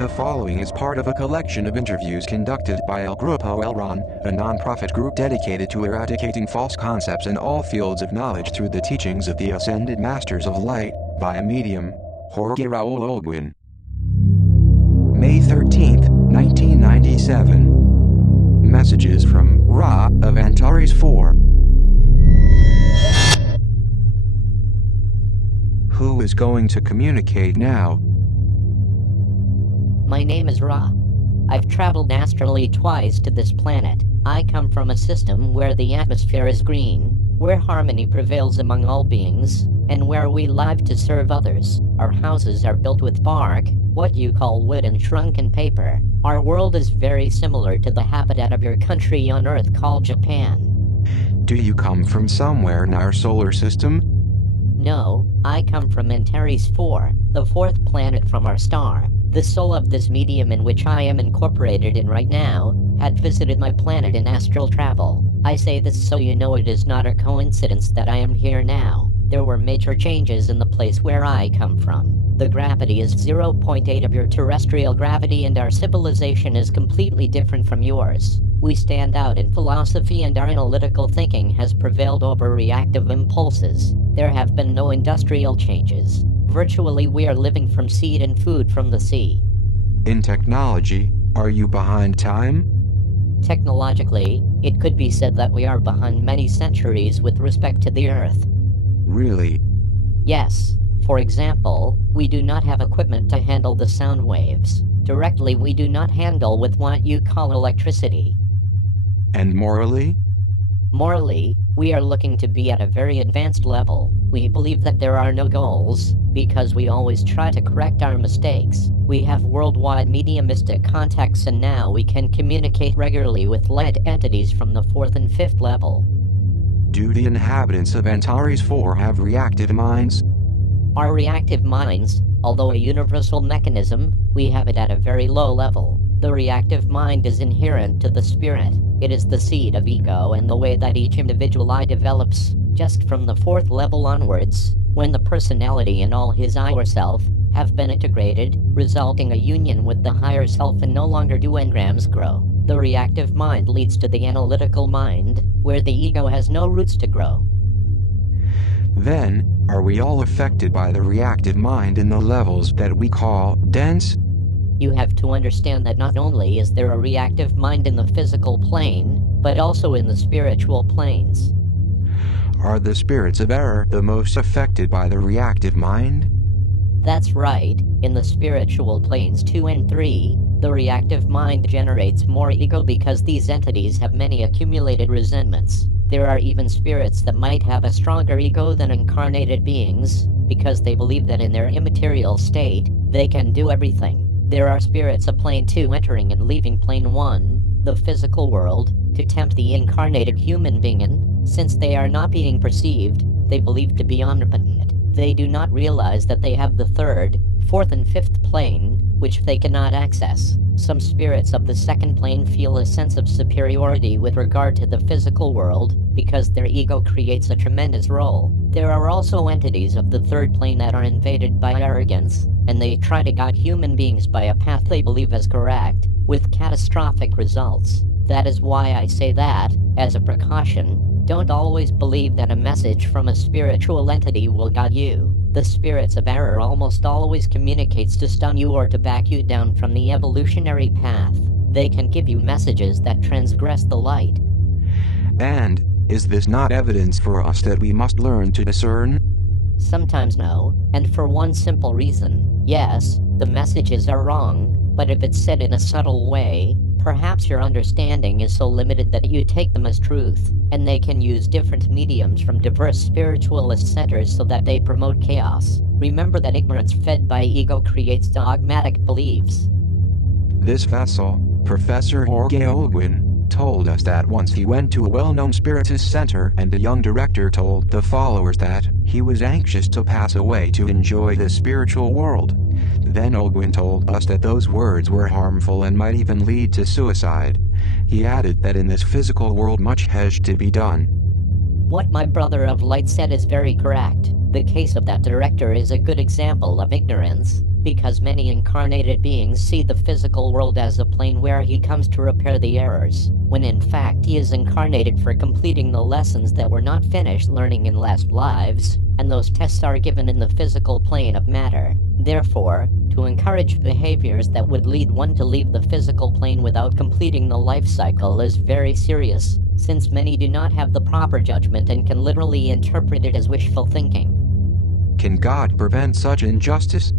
The following is part of a collection of interviews conducted by El Grupo Elron, a non-profit group dedicated to eradicating false concepts in all fields of knowledge through the teachings of the ascended masters of light, via medium, Jorge Raul Olguin. May 13, 1997. Messages from RAH of Antares 4. Who is going to communicate now? My name is Ra. I've traveled astrally twice to this planet. I come from a system where the atmosphere is green, where harmony prevails among all beings, and where we live to serve others. Our houses are built with bark, what you call wood, and shrunken paper. Our world is very similar to the habitat of your country on Earth called Japan. Do you come from somewhere in our solar system? No, I come from Antares 4, the fourth planet from our star. The soul of this medium in which I am incorporated in right now had visited my planet in astral travel. I say this so you know it is not a coincidence that I am here now. There were major changes in the place where I come from. The gravity is 0.8 of your terrestrial gravity, and our civilization is completely different from yours. We stand out in philosophy, and our analytical thinking has prevailed over reactive impulses. There have been no industrial changes. Virtually, we are living from seed and food from the sea. In technology, are you behind time? Technologically, it could be said that we are behind many centuries with respect to the Earth. Really? Yes. For example, we do not have equipment to handle the sound waves. Directly, we do not handle with what you call electricity. And morally? Morally, we are looking to be at a very advanced level. We believe that there are no goals, because we always try to correct our mistakes. We have worldwide mediumistic contacts, and now we can communicate regularly with light entities from the 4th and 5th level. Do the inhabitants of Antares 4 have reactive minds? Our reactive minds, although a universal mechanism, we have it at a very low level. The reactive mind is inherent to the spirit. It is the seed of ego and the way that each individual I develops, just from the 4th level onwards, when the personality and all his I or self have been integrated, resulting a union with the higher self, and no longer do engrams grow. The reactive mind leads to the analytical mind, where the ego has no roots to grow. Then, are we all affected by the reactive mind in the levels that we call dense? You have to understand that not only is there a reactive mind in the physical plane, but also in the spiritual planes. Are the spirits of error the most affected by the reactive mind? That's right. In the spiritual planes 2 and 3, the reactive mind generates more ego because these entities have many accumulated resentments. There are even spirits that might have a stronger ego than incarnated beings, because they believe that in their immaterial state, they can do everything. There are spirits of plane 2 entering and leaving plane 1, the physical world, to tempt the incarnated human being, and since they are not being perceived, they believe to be omnipotent. They do not realize that they have the 3rd, 4th, and 5th plane, which they cannot access. Some spirits of the 2nd plane feel a sense of superiority with regard to the physical world, because their ego creates a tremendous role. There are also entities of the 3rd plane that are invaded by arrogance, and they try to guide human beings by a path they believe is correct, with catastrophic results. That is why I say that, as a precaution, don't always believe that a message from a spiritual entity will guide you. The spirits of error almost always communicates to stun you or to back you down from the evolutionary path. They can give you messages that transgress the light. And, is this not evidence for us that we must learn to discern? Sometimes no, and for one simple reason. Yes, the messages are wrong, but if it's said in a subtle way, perhaps your understanding is so limited that you take them as truth, and they can use different mediums from diverse spiritualist centers so that they promote chaos. Remember that ignorance fed by ego creates dogmatic beliefs. This vessel, Professor Jorge Olguin, told us that once he went to a well-known spiritist center, and the young director told the followers that he was anxious to pass away to enjoy the spiritual world. Then Olguin told us that those words were harmful and might even lead to suicide. He added that in this physical world much has to be done. What my brother of light said is very correct. The case of that director is a good example of ignorance. because many incarnated beings see the physical world as a plane where he comes to repair the errors, when in fact he is incarnated for completing the lessons that were not finished learning in last lives, and those tests are given in the physical plane of matter. Therefore, to encourage behaviors that would lead one to leave the physical plane without completing the life cycle is very serious, since many do not have the proper judgment and can literally interpret it as wishful thinking. Can God prevent such injustice?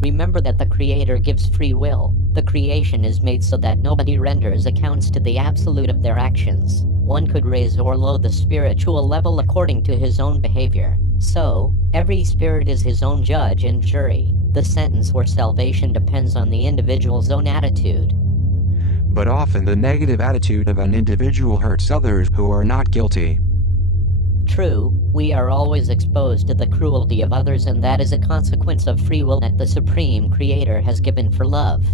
Remember that the Creator gives free will. The creation is made so that nobody renders accounts to the absolute of their actions. One could raise or lower the spiritual level according to his own behavior. So, every spirit is his own judge and jury. The sentence for salvation depends on the individual's own attitude. But often the negative attitude of an individual hurts others who are not guilty. True, we are always exposed to the cruelty of others, and that is a consequence of free will that the Supreme Creator has given for love.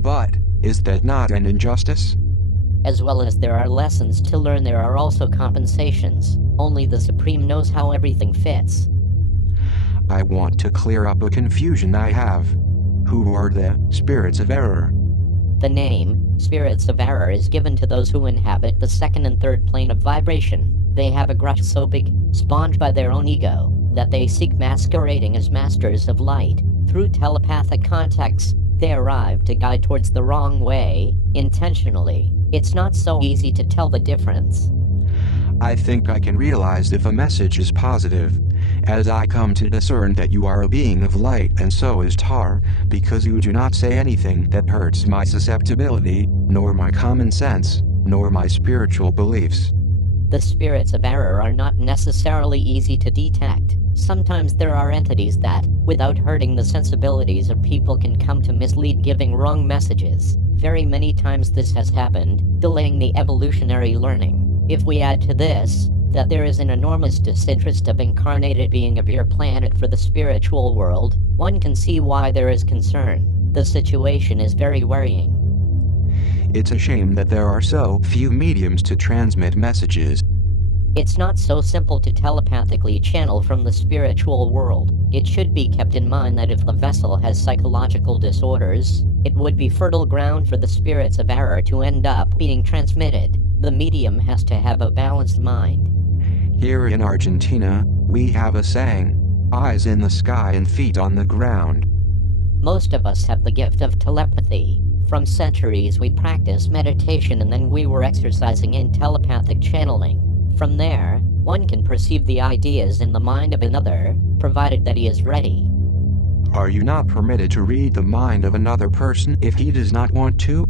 But, is that not an injustice? As well as there are lessons to learn, there are also compensations. Only the Supreme knows how everything fits. I want to clear up a confusion I have. Who are the spirits of error? The name, spirits of error, is given to those who inhabit the second and third plane of vibration. They have a grudge so big, spawned by their own ego, that they seek masquerading as masters of light. Through telepathic contacts, they arrive to guide towards the wrong way, intentionally. It's not so easy to tell the difference. I think I can realize if a message is positive, as I come to discern that you are a being of light, and so is Tar, because you do not say anything that hurts my susceptibility, nor my common sense, nor my spiritual beliefs. The spirits of error are not necessarily easy to detect. Sometimes there are entities that, without hurting the sensibilities of people, can come to mislead, giving wrong messages. Very many times this has happened, delaying the evolutionary learning. If we add to this, that there is an enormous disinterest of incarnated being of your planet for the spiritual world, one can see why there is concern. The situation is very worrying. It's a shame that there are so few mediums to transmit messages. It's not so simple to telepathically channel from the spiritual world. It should be kept in mind that if the vessel has psychological disorders, it would be fertile ground for the spirits of error to end up being transmitted. The medium has to have a balanced mind. Here in Argentina, we have a saying, eyes in the sky and feet on the ground. Most of us have the gift of telepathy. From centuries we practice meditation, and then we were exercising in telepathic channeling. From there, one can perceive the ideas in the mind of another, provided that he is ready. Are you not permitted to read the mind of another person if he does not want to?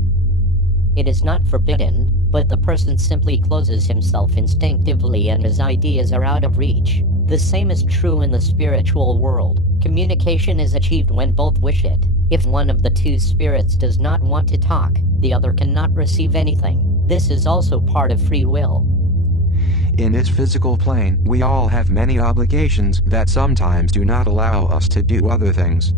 It is not forbidden, but the person simply closes himself instinctively and his ideas are out of reach. The same is true in the spiritual world. Communication is achieved when both wish it. If one of the two spirits does not want to talk, the other cannot receive anything. This is also part of free will. In this physical plane, we all have many obligations that sometimes do not allow us to do other things.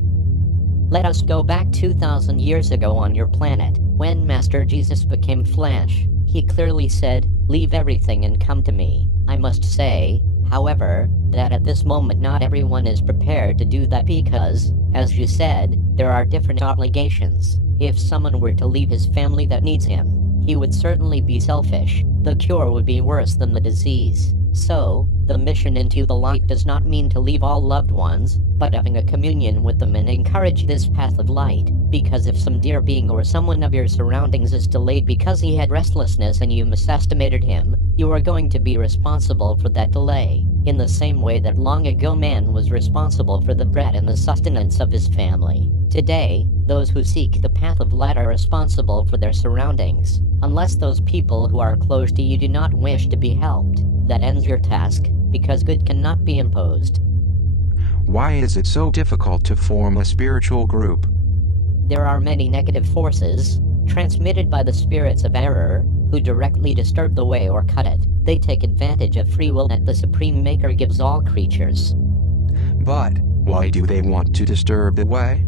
Let us go back 2,000 years ago on your planet. When Master Jesus became flesh, he clearly said, "Leave everything and come to me." I must say, however, that at this moment not everyone is prepared to do that because, as you said, there are different obligations. If someone were to leave his family that needs him, he would certainly be selfish. The cure would be worse than the disease. So, the mission into the light does not mean to leave all loved ones, but having a communion with them and encourage this path of light. Because if some dear being or someone of your surroundings is delayed because he had restlessness and you misestimated him, you are going to be responsible for that delay, in the same way that long ago man was responsible for the bread and the sustenance of his family. Today, those who seek the path of light are responsible for their surroundings. Unless those people who are close to you do not wish to be helped, that ends your task, because good cannot be imposed. Why is it so difficult to form a spiritual group? There are many negative forces, transmitted by the spirits of error, who directly disturb the way or cut it. They take advantage of free will that the Supreme Maker gives all creatures. But, why do they want to disturb the way?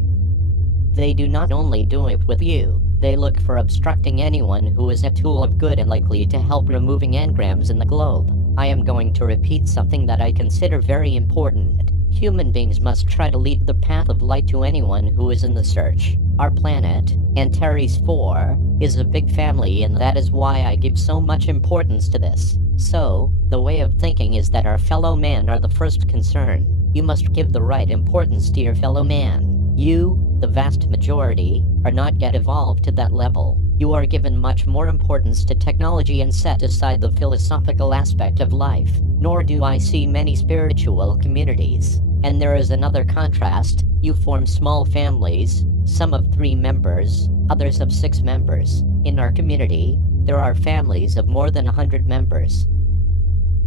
They do not only do it with you, they look for obstructing anyone who is a tool of good and likely to help removing engrams in the globe. I am going to repeat something that I consider very important. Human beings must try to lead the path of light to anyone who is in the search. Our planet, Antares 4, is a big family, and that is why I give so much importance to this. So, the way of thinking is that our fellow man are the first concern. You must give the right importance to your fellow man. You, the vast majority, are not yet evolved to that level. You are given much more importance to technology and set aside the philosophical aspect of life. Nor do I see many spiritual communities. And there is another contrast. You form small families, some of 3 members, others of 6 members. In our community, there are families of more than 100 members.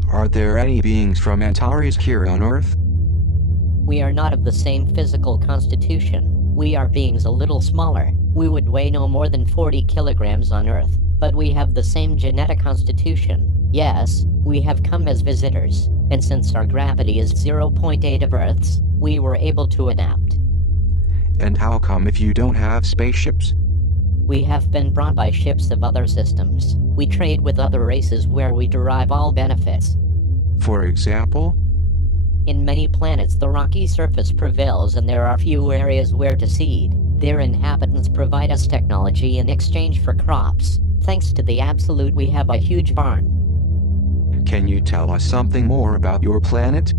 Are there any beings from Antares here on Earth? We are not of the same physical constitution. We are beings a little smaller. We would weigh no more than 40 kilograms on Earth, but we have the same genetic constitution. Yes, we have come as visitors, and since our gravity is 0.8 of Earth's, we were able to adapt. And how come if you don't have spaceships? We have been brought by ships of other systems. We trade with other races where we derive all benefits. For example? In many planets the rocky surface prevails and there are few areas where to seed. Their inhabitants provide us technology in exchange for crops. Thanks to the Absolute we have a huge barn. Can you tell us something more about your planet?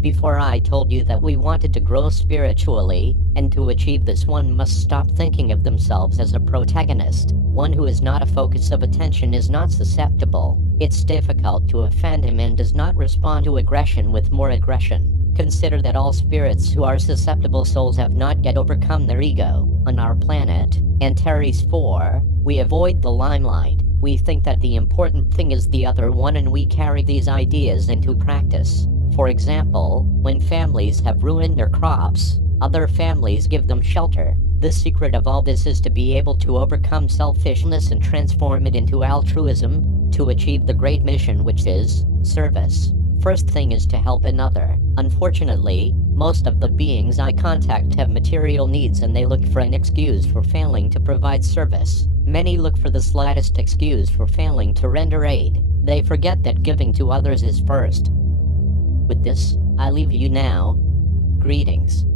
Before I told you that we wanted to grow spiritually, and to achieve this one must stop thinking of themselves as a protagonist. One who is not a focus of attention is not susceptible. It's difficult to offend him and does not respond to aggression with more aggression. Consider that all spirits who are susceptible souls have not yet overcome their ego. On our planet, Antares 4, we avoid the limelight. We think that the important thing is the other one and we carry these ideas into practice. For example, when families have ruined their crops, other families give them shelter. The secret of all this is to be able to overcome selfishness and transform it into altruism, to achieve the great mission which is service. First thing is to help another. Unfortunately, most of the beings I contact have material needs and they look for an excuse for failing to provide service. Many look for the slightest excuse for failing to render aid. They forget that giving to others is first. With this, I leave you now. Greetings.